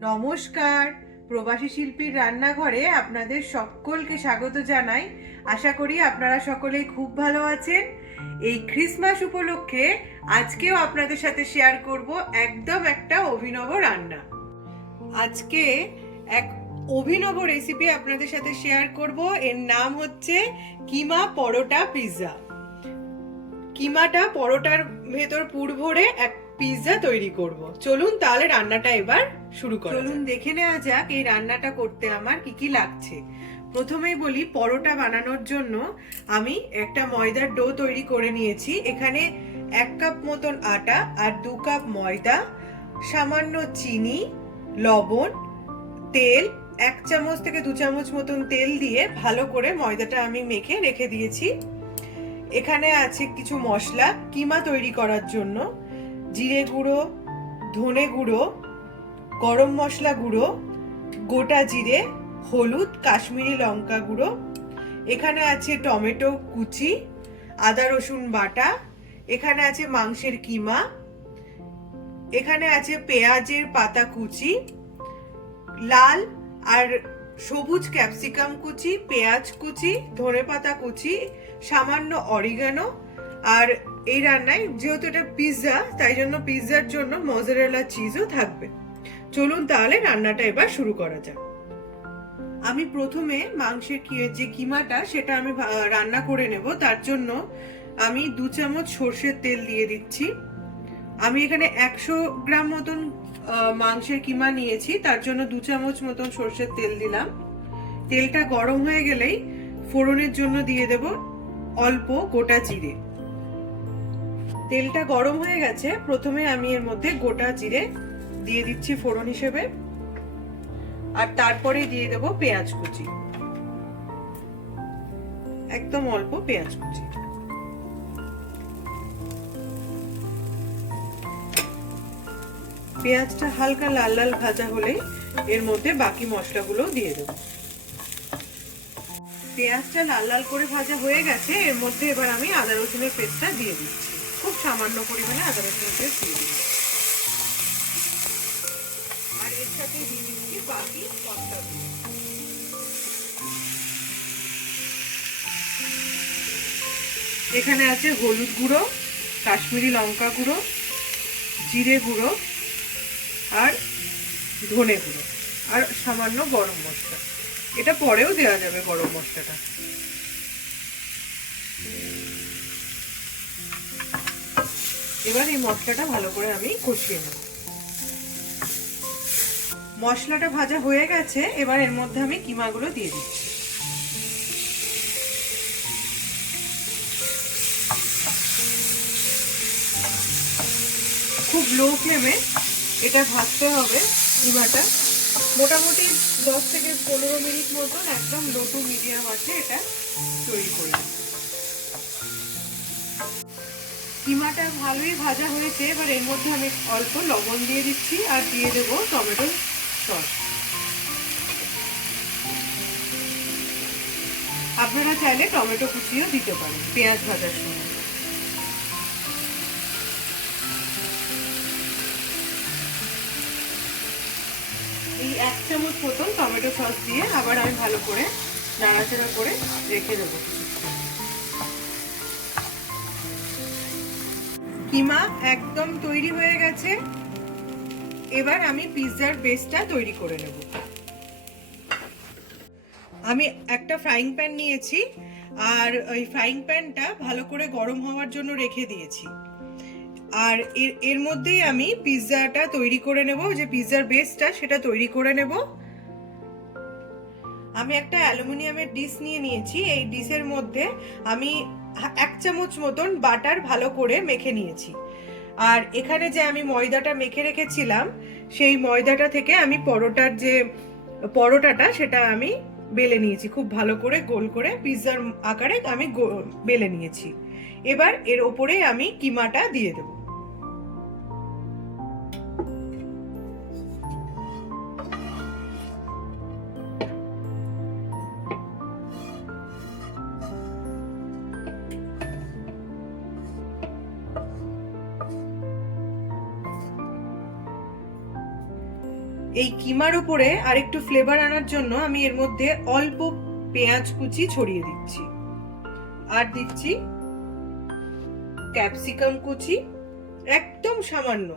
নমস্কার। প্রবাসী শিল্পীর রান্নাঘরে আপনাদের সকলকে স্বাগত জানাই। আশা করি আপনারা সকলেই খুব ভালো আছেন। এই ক্রিসমাস উপলক্ষে আজকেও আপনাদের সাথে শেয়ার করব একদম একটা অভিনব রান্না। আজকে এক অভিনব রেসিপি আপনাদের সাথে শেয়ার করব। এর নাম হচ্ছে কিমা পরোটা পিৎজা কিমাটা পরোটার ভেতর পুর ভরে এক পিৎজা তৈরি করব। চলুন তাহলে রান্নাটা এবার শুরু করা চলুন দেখে নেওয়া যাক এই রান্নাটা করতে আমার কি কি লাগছে। প্রথমেই বলি পরোটা বানানোর জন্য আমি একটা ময়দার ডো তৈরি করে নিয়েছি। এখানে এক কাপ মতন আটা আর দু কাপ ময়দা সামান্য চিনি লবণ তেল এক চামচ থেকে দু চামচ মতন তেল দিয়ে ভালো করে ময়দাটা আমি মেখে রেখে দিয়েছি। এখানে আছে কিছু মশলা কিমা তৈরি করার জন্য। জিরে গুঁড়ো, ধনে গুঁড়ো, গরম মশলা গুঁড়ো, গোটা জিরে, হলুদ, কাশ্মীরি লঙ্কা গুঁড়ো। এখানে আছে টমেটো কুচি, আদা রসুন বাটা, এখানে আছে মাংসের কিমা, এখানে আছে পেঁয়াজের পাতা কুচি, লাল আর সবুজ ক্যাপসিকাম কুচি, পেঁয়াজ কুচি ধনেপাতা কুচি, সামান্য অরিগানো আর এই রান্নায় যেহেতু এটা পিৎজা তাই জন্য পিৎজার জন্য মজারেলা চিজও থাকবে। চলুন তাহলে রান্নাটা এবার শুরু করা যাক। আমি প্রথমে মাংসের যে কিমাটা, সেটা আমি রান্না করে নেব। তার জন্য আমি দু চামচ সর্ষের তেল দিয়ে দিচ্ছি। আমি এখানে একশো গ্রাম মতন মাংসের কিমা নিয়েছি। তার জন্য দু চামচ মতন সর্ষের তেল দিলাম। তেলটা গরম হয়ে গেলেই ফোড়নের জন্য দিয়ে দেব অল্প গোটা জিরে। তেলটা গরম হয়ে গেছে, প্রথমে আমি এর মধ্যে গোটা জিরে দিয়ে দিচ্ছি ফোড়ন হিসেবে, আর তারপরে দিয়ে দেব পেঁয়াজ কুচি। একদম অল্প পেঁয়াজ কুচি। পেঁয়াজটা হালকা লাল লাল ভাজা হলে এর মধ্যে বাকি মশলাগুলো দিয়ে দেবো। পেঁয়াজটা লাল লাল করে ভাজা হয়ে গেছে, এর মধ্যে এবার আমি আদা রসুনের পেস্টটা দিয়ে দিচ্ছি। খুব সামান্য পরিমাণে আদা রসুনের পেস্ট দিয়ে দিচ্ছি আর এর সাথে দিয়ে দিচ্ছি বাকি মশলাগুলো এখানে আছে হলুদ গুঁড়ো, কাশ্মীরি লঙ্কা গুঁড়ো, জিরে গুঁড়ো আর ধনে গুঁড়ো আর সামান্য গরম মশলা। এটা পরেও দেওয়া যাবে গরম মশলাটা। এবার এই মশলাটা ভালো করে আমি কষিয়ে নেব। মশলাটা ভাজা হয়ে গেছে, এবার এর মধ্যে আমি কিমাগুলো দিয়ে দিচ্ছি। খুব লো ফ্লেমে এটা ভাজতে হবে কিমাটা। মোটামুটি দশ থেকে পনেরো মিনিট মতন একদম লো টু মিডিয়াম আছে এটা তৈরি করে কিমাটা ভালোই ভাজা হয়েছে, এবার এর মধ্যে আমি অল্প লবণ দিয়ে দিচ্ছি আর দিয়ে দেবো টমেটো সস। আপনারা চাইলে টমেটো কুচিও দিতে পারেন পেঁয়াজ ভাজার সময়। এই এক চামচ মতন টমেটো সস দিয়ে আবার আমি ভালো করে নাড়াচাড়া করে রেখে দেবো। কিমা একদম তৈরি হয়ে গেছে। এবার আমি পিৎজার বেসটা তৈরি করে নেব। আমি একটা ফ্রাইং প্যান নিয়েছি, আর ওই ফ্রাইং প্যানটা ভালো করে গরম হওয়ার জন্য রেখে দিয়েছি। আর এর এর মধ্যেই আমি পিৎজাটা তৈরি করে নেব, যে পিৎজার বেসটা সেটা তৈরি করে নেব। আমি একটা অ্যালুমিনিয়ামের ডিশ নিয়ে নিয়েছি, এই ডিশের মধ্যে আমি এক চামচ মতন বাটার ভালো করে মেখে নিয়েছি। আর এখানে যে আমি ময়দাটা মেখে রেখেছিলাম, সেই ময়দাটা থেকে আমি পরোটার যে পরোটাটা, সেটা আমি বেলে নিয়েছি। খুব ভালো করে গোল করে পিৎজার আকারে আমি বেলে নিয়েছি। এবার এর ওপরে আমি কিমাটা দিয়ে দেবো। এই কিমার উপরে আরেকটু ফ্লেভার আনার জন্য আমি এর মধ্যে অল্প পেঁয়াজ কুচি ছড়িয়ে দিচ্ছি। আর দিচ্ছি ক্যাপসিকাম কুচি, একদম সামান্য।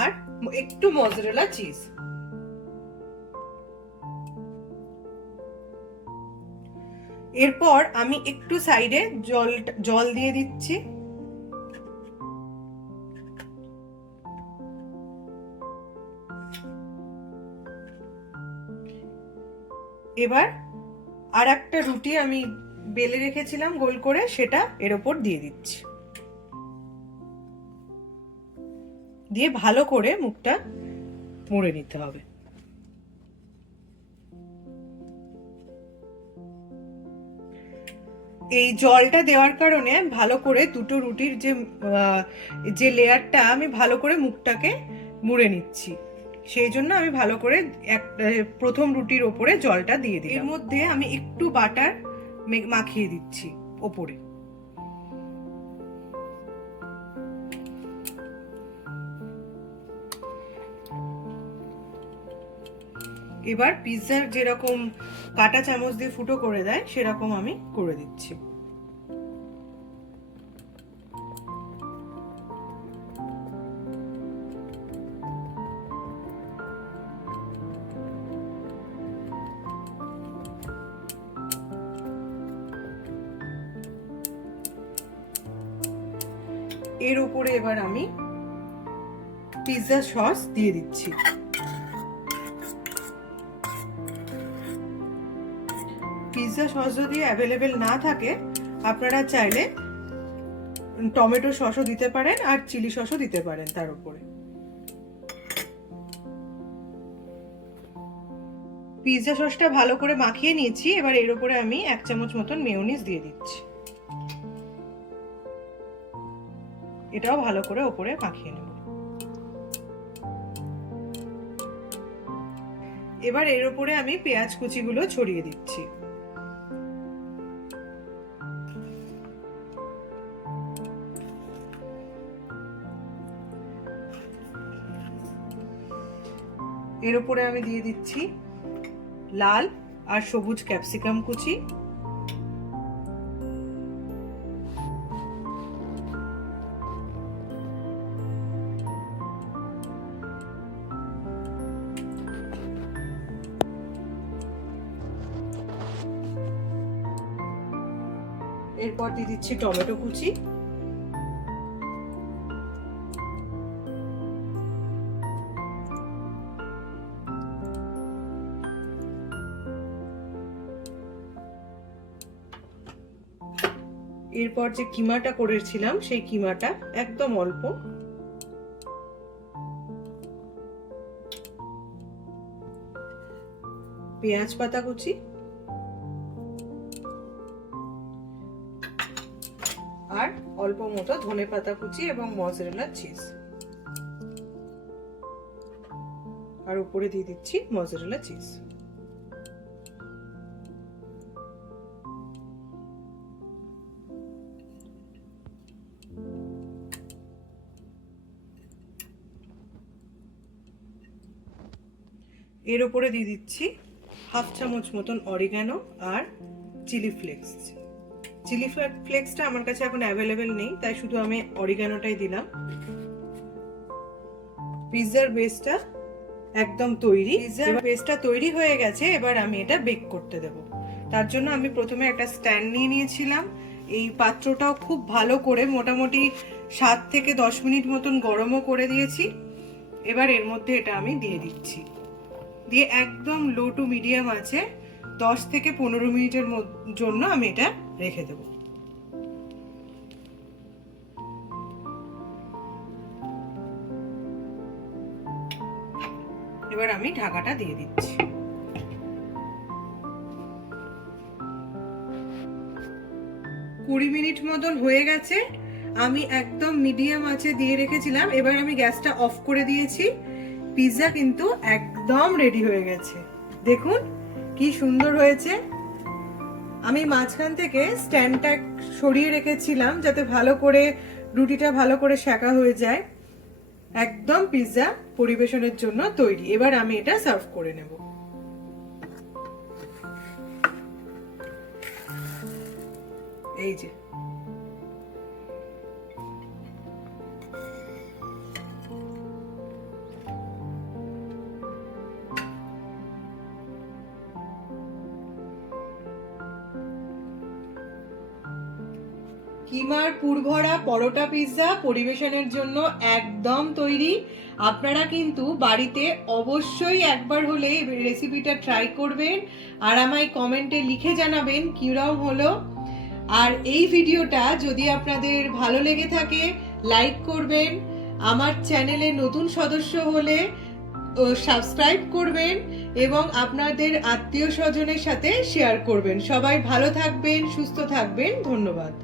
আর একটু মজরেলা চিজ এরপর আমি একটু সাইডে জল জল দিয়ে দিচ্ছি। এবার আর একটা রুটি আমি বেলে রেখেছিলাম গোল করে, সেটা এর ওপর দিয়ে দিচ্ছি। দিয়ে ভালো করে মুখটা মুড়ে নিতে হবে। এই জলটা দেওয়ার কারণে ভালো করে দুটো রুটির যে যে লেয়ারটা আমি ভালো করে মুখটাকে মুড়ে নিচ্ছি। সেই জন্য আমি ভালো করে এক প্রথম রুটির ওপরে জলটা দিয়ে দিই এর মধ্যে আমি একটু বাটার মাখিয়ে দিচ্ছি ওপরে। এবার পিৎজার যেরকম কাটা চামচ দিয়ে ফুটো করে দেয়, সেরকম আমি করে দিচ্ছি। এর উপরে এবার আমি পিৎজা সস দিয়ে দিচ্ছি। পিৎজা সস যদি অ্যাভেলেবেল না থাকে, আপনারা চাইলে টমেটো সসও দিতে পারেন আর চিলি সসও দিতে পারেন তার উপরে। পিৎজা সসটা ভালো করে মাখিয়ে নিয়েছি, এবার এর উপরে আমি এক চামচ মতন মেয়োনিজ দিয়ে দিচ্ছি। এটাও ভালো করে ওপরে মাখিয়ে নেব। এবার এর উপরে আমি পেঁয়াজ কুচিগুলো ছড়িয়ে দিচ্ছি। এর উপরে আমি দিয়ে দিচ্ছি লাল আর সবুজ ক্যাপসিকাম কুচি। এরপর দিয়ে দিচ্ছি টমেটো কুচি। এরপর যে কিমাটা করেছিলাম, সেই কিমাটা একদম অল্প। পেঁয়াজ পাতা কুচি। আর অল্প মতো ধনে পাতা কুচি এবং মজরেলা চিজ আর উপরে দিয়ে দিচ্ছি মজরেলা চিজ এর উপরে দিয়ে দিচ্ছি হাফ চামচ মতন অরিগানো আর চিলি ফ্লেক্স চিলি ফ্লেক্সটা আমার কাছে এখন অ্যাভেলেবেল নেই তাই শুধু আমি অরিগানোটাই দিলাম। পিৎজার বেসটা একদম তৈরি। পিৎজার বেসটা তৈরি হয়ে গেছে এবার আমি এটা বেক করতে দেব। তার জন্য আমি প্রথমে একটা স্ট্যান্ড নিয়ে নিয়েছিলাম। এই পাত্রটাও খুব ভালো করে মোটামুটি সাত থেকে দশ মিনিট মতন গরমও করে দিয়েছি। এবার এর মধ্যে এটা আমি দিয়ে দিচ্ছি। দিয়ে একদম লো টু মিডিয়াম আছে। দশ থেকে পনেরো মিনিটের জন্য আমি এটা রেখে দেব। এবার আমি ঢাকাটা দিয়ে দিচ্ছি। কুড়ি মিনিট মতন হয়ে গেছে, আমি একদম মিডিয়াম আছে দিয়ে রেখেছিলাম, এবার আমি গ্যাসটা অফ করে দিয়েছি পিৎজা কিন্তু একদম রেডি হয়ে গেছে। দেখুন কি সুন্দর হয়েছে। আমি মাঝখান থেকে স্ট্যান্ডটা সরিয়ে রেখেছিলাম যাতে ভালো করে রুটিটা ভালো করে শাঁকা হয়ে যায়। একদম পিৎজা পরিবেশনের জন্য তৈরি। এবার আমি এটা সার্ভ করে নেব। এই যে। কিমার পুরভরা পরোটা পিৎজা পরিবেশনের জন্য একদম তৈরি। আপনারা কিন্তু বাড়িতে অবশ্যই একবার হলে রেসিপিটা ট্রাই করবেন আর আমায় কমেন্টে লিখে জানাবেন কিরম হলো। আর এই ভিডিওটা যদি আপনাদের ভালো লেগে থাকে লাইক করবেন। আমার চ্যানেলে নতুন সদস্য হলে সাবস্ক্রাইব করবেন এবং আপনাদের আত্মীয় স্বজনের সাথে শেয়ার করবেন। সবাই ভালো থাকবেন, সুস্থ থাকবেন। ধন্যবাদ।